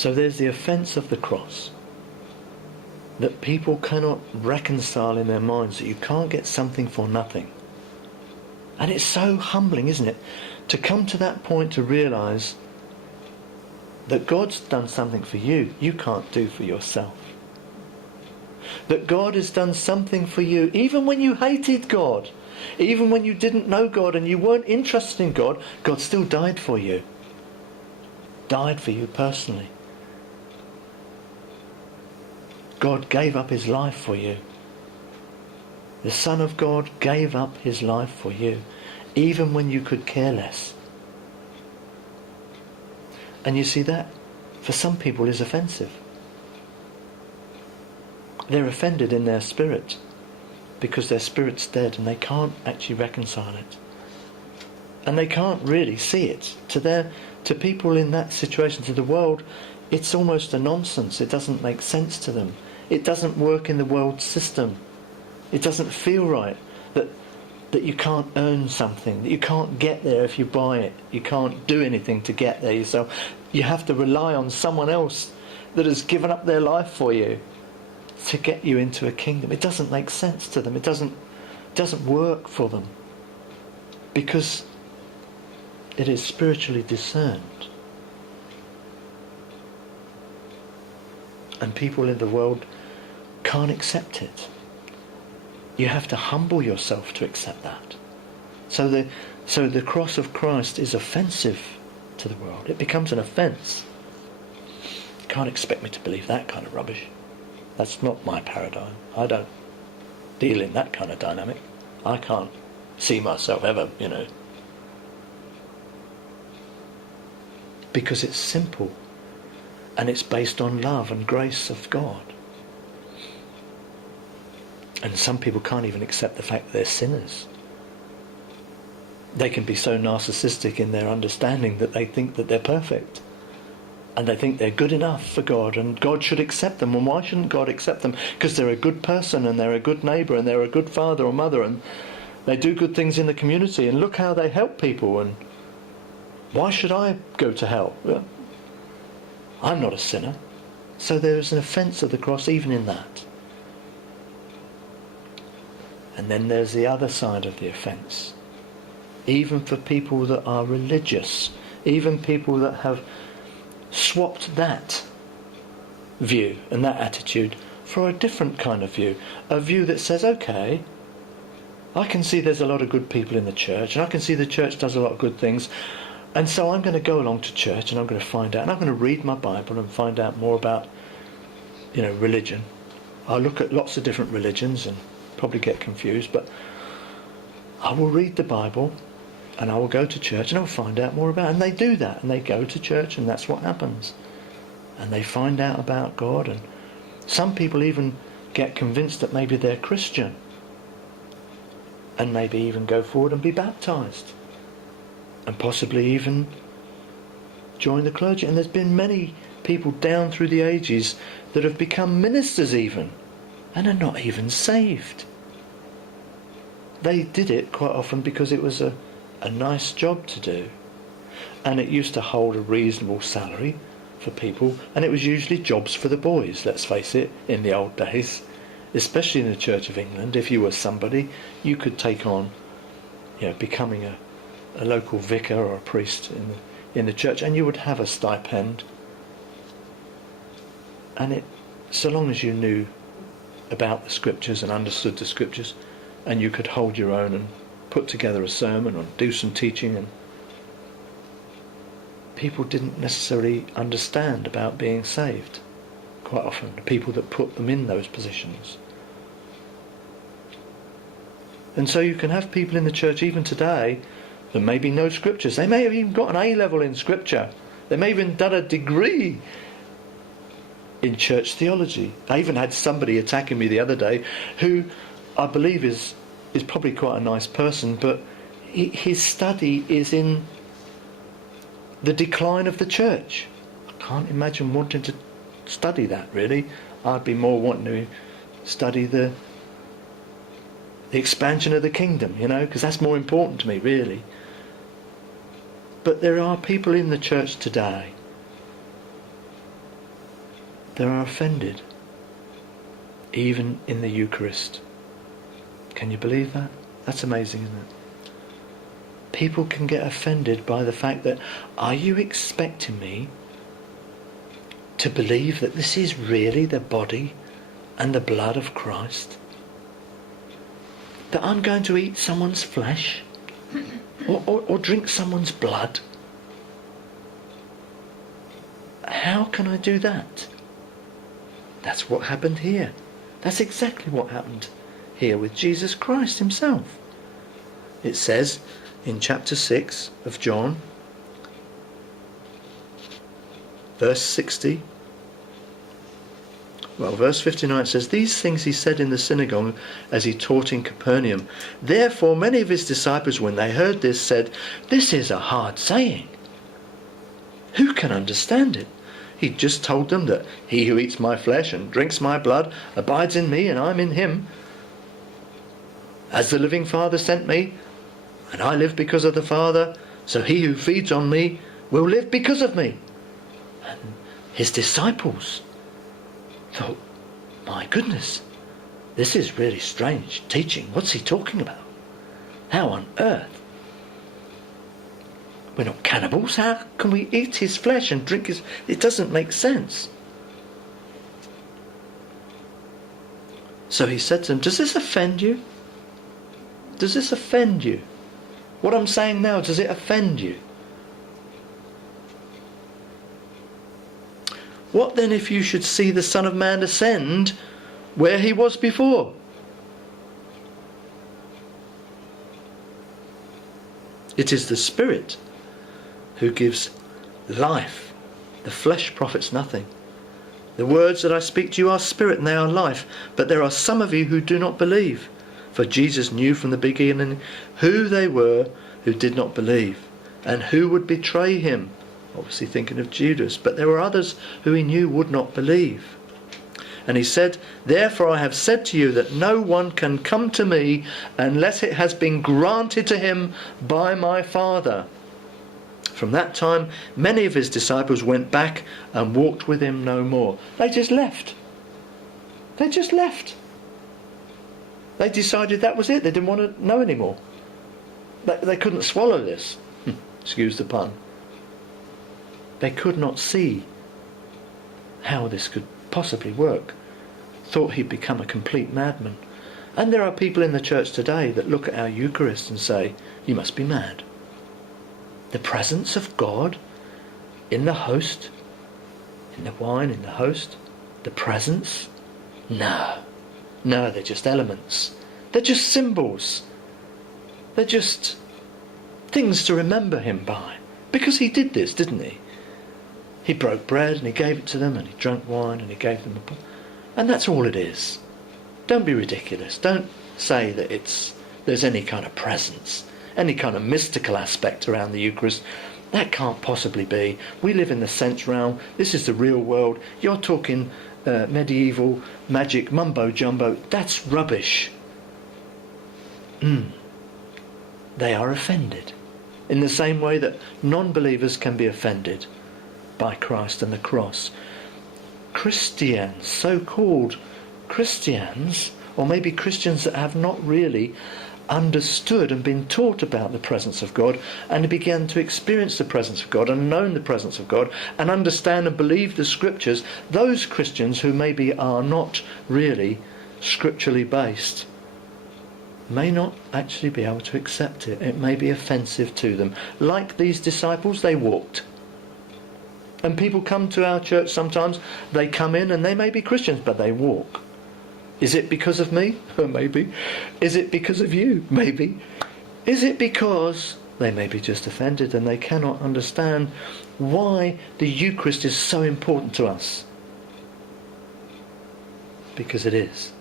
So there's the offence of the cross that people cannot reconcile in their minds, that you can't get something for nothing. And it's so humbling, isn't it, to come to that point to realise that God's done something for you can't do for yourself. That God has done something for you, even when you hated God, even when you didn't know God and you weren't interested in God, God still died for you. Died for you personally. God gave up his life for you. The Son of God gave up his life for you, even when you could care less. And you see, that, for some people, is offensive. They're offended in their spirit because their spirit's dead and they can't actually reconcile it. And they can't really see it. To people in that situation, to the world, it's almost a nonsense. It doesn't make sense to them. It doesn't work in the world system. It doesn't feel right that you can't earn something, that you can't get there if you buy it. You can't do anything to get there yourself. You have to rely on someone else that has given up their life for you to get you into a kingdom. It doesn't make sense to them. It doesn't work for them because it is spiritually discerned. And people in the world can't accept it. You have to humble yourself to accept that. So the cross of Christ is offensive to the world. It becomes an offence. You can't expect me to believe that kind of rubbish. That's not my paradigm. I don't deal in that kind of dynamic. I can't see myself ever, because it's simple and it's based on love and grace of God. And some people can't even accept the fact that they're sinners. They can be so narcissistic in their understanding that they think that they're perfect. And they think they're good enough for God and God should accept them. And why shouldn't God accept them? Because they're a good person and they're a good neighbour and they're a good father or mother and they do good things in the community and look how they help people, and why should I go to hell? Well, I'm not a sinner. So there is an offence of the cross even in that. And then there's the other side of the offence. Even for people that are religious, even people that have swapped that view and that attitude for a different kind of view. A view that says, okay, I can see there's a lot of good people in the church and I can see the church does a lot of good things, and so I'm going to go along to church and I'm going to find out, and I'm going to read my Bible and find out more about religion. I'll look at lots of different religions and probably get confused, but I will read the Bible and I will go to church and I'll find out more about it. And they do that, and they go to church, and that's what happens. And they find out about God, and some people even get convinced that maybe they're Christian and maybe even go forward and be baptised and possibly even join the clergy. And there's been many people down through the ages that have become ministers even and are not even saved. They did it quite often because it was a nice job to do, and it used to hold a reasonable salary for people, and it was usually jobs for the boys, let's face it, in the old days, especially in the Church of England. If you were somebody, you could take on becoming a local vicar or a priest in the church, and you would have a stipend, and so long as you knew about the scriptures and understood the scriptures, and you could hold your own and put together a sermon or do some teaching. And people didn't necessarily understand about being saved quite often, the people that put them in those positions. And so you can have people in the church even today that maybe know scriptures. They may have even got an A-level in scripture. They may have even done a degree in church theology. I even had somebody attacking me the other day who I believe is probably quite a nice person, but his study is in the decline of the church. I can't imagine wanting to study that, really. I'd be more wanting to study the expansion of the kingdom, because that's more important to me, really. But there are people in the church today They are offended, even in the Eucharist. Can you believe that? That's amazing, isn't it? People can get offended by the fact that, are you expecting me to believe that this is really the body and the blood of Christ? That I'm going to eat someone's flesh or drink someone's blood? How can I do that? That's what happened here. That's exactly what happened here with Jesus Christ himself. It says in chapter 6 of John, verse 60, verse 59 says, "These things he said in the synagogue as he taught in Capernaum. Therefore many of his disciples, when they heard this, said, 'This is a hard saying. Who can understand it?' He just told them that he who eats my flesh and drinks my blood abides in me and I'm in him. As the living Father sent me, and I live because of the Father, so he who feeds on me will live because of me." And his disciples thought, my goodness, this is really strange teaching. What's he talking about? How on earth? We're not cannibals. How can we eat his flesh and drink his... It doesn't make sense. So he said to them, does this offend you? Does this offend you? What I'm saying now, does it offend you? What then if you should see the Son of Man ascend where he was before? It is the Spirit who gives life. The flesh profits nothing. The words that I speak to you are spirit and they are life. But there are some of you who do not believe. For Jesus knew from the beginning who they were who did not believe and who would betray him. Obviously thinking of Judas. But there were others who he knew would not believe. And he said, "Therefore I have said to you that no one can come to me unless it has been granted to him by my Father." From that time, many of his disciples went back and walked with him no more. They just left. They just left. They decided that was it. They didn't want to know anymore. They couldn't swallow this. Excuse the pun. They could not see how this could possibly work. Thought he'd become a complete madman. And there are people in the church today that look at our Eucharist and say, you must be mad. The presence of God in the host, in the wine, in the host, the presence? No, they're just elements. They're just symbols. They're just things to remember him by. Because he did this, didn't he? He broke bread and he gave it to them, and he drank wine and he gave them a... And that's all it is. Don't be ridiculous. Don't say that there's any kind of presence, any kind of mystical aspect around the Eucharist. That can't possibly be. We live in the sense realm. This is the real world. You're talking medieval magic mumbo jumbo. That's rubbish. They are offended in the same way that non-believers can be offended by Christ and the cross. Christians, so-called Christians, or maybe Christians that have not really understood and been taught about the presence of God and began to experience the presence of God and known the presence of God and understand and believe the scriptures, those Christians who maybe are not really scripturally based may not actually be able to accept it. It may be offensive to them. Like these disciples, they walked. And people come to our church sometimes, they come in and they may be Christians, but they walk. Is it because of me? Maybe. Is it because of you? Maybe. Is it because they may be just offended and they cannot understand why the Eucharist is so important to us? Because it is.